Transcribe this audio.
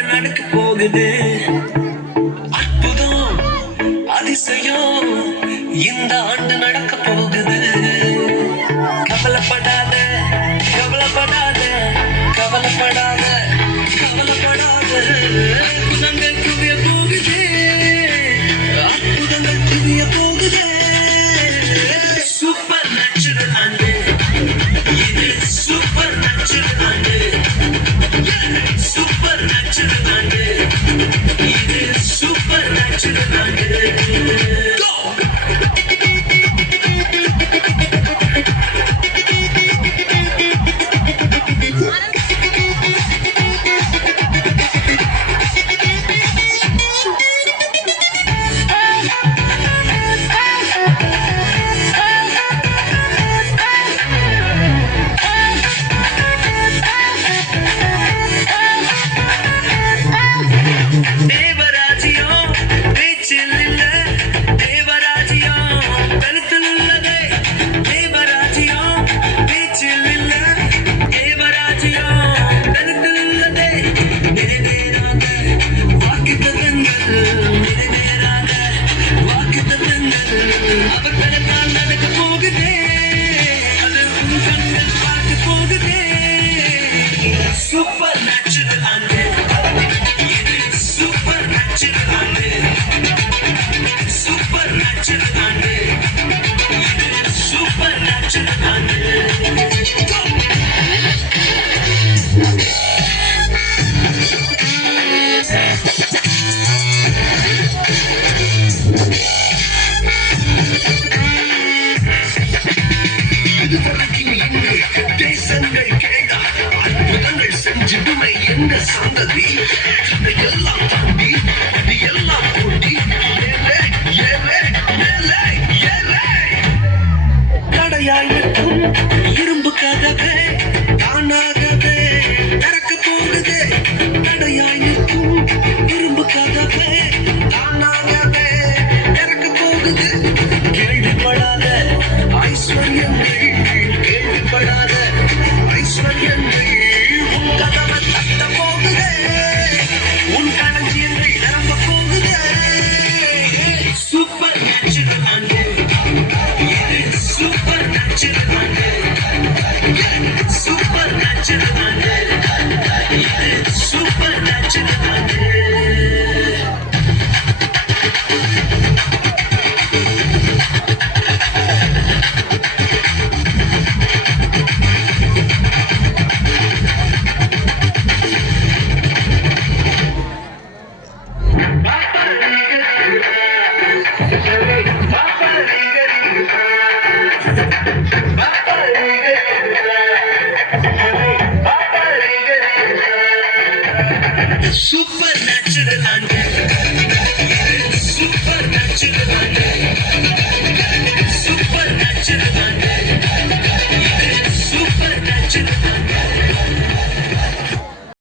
ஆண்டு நடக்க போகுது. அற்புதம் அதிசயம் இந்த ஆண்டு நடக்க போகுது. கவலைப்படாத கவலைப்படாத கவலைப்படாத கவலைப்படாத. அற்புதங்கள் குவிய போகுது, அற்புதங்கள் குவிய போகுது. சூப்பர் நேச்சுரல் ஆண்டு இது, சூப்பர் நேச்சுரல் ஆண்டு, சூப்பர் நேச்சுரல் ஆண்டு இது, சூப்பர் நேச்சுரல் ஆண்டு. தேவராஜ்யம் பேச்சில் இல்ல, தேவராஜ்யம் கருத்தில் உள்ளதே. தேவராஜ்யம் பேச்சில் இல்ல, தேவராஜ்யம் கருத்தில் உள்ளதே. நிறைவேறாத வாக்குத்தத்தங்கள், நிறைவேறாத வாக்குத்தத்தங்கள் அவர்களுக்கால் நடக்க போகுதே. அது உன் கண்கள் பார்க்க போகுதே. சூப்பர் நேச்சுரல் ஆண்டு இது, சூப்பர் நேச்சுரல் ஆண்டு, சூப்பர் நேச்சுரல் ஆண்டு இது, சூப்பர் நேச்சுரல் ஆண்டு. இதுவரைக்கும் இங்கு தேசங்கள் கேளாத அற்புதங்கள் செஞ்சிடுமை என்ற சந்ததி. அதையெல்லாம் தாண்டி அதையெல்லாம் கூட்டி ஏலே ஏலே ஏலே ஏலே. தடையாயிருக்கும் இரும்பு கதவே தானாகவே திறக்க போகுது. தடையாயிருக்கும் இரும்பு கதவே தானாகவே திறக்க போகுது. கேள்விப்படாத ஐஸ்வர்யங்கள், கேள்விப்படாத ஐஸ்வர்யங்கள் உன் கதவை தட்ட போகுது. உன் களஞ்சியங்கள் நிரம்ப போகுது. சூப்பர் நேச்சுரல் ஆண்டு இது, சூப்பர் நேச்சுரல் ஆண்டு, சூப்பர் நேச்சுரல் ஆண்டு இது, சூப்பர் நேச்சுரல் ஆண்டு. Super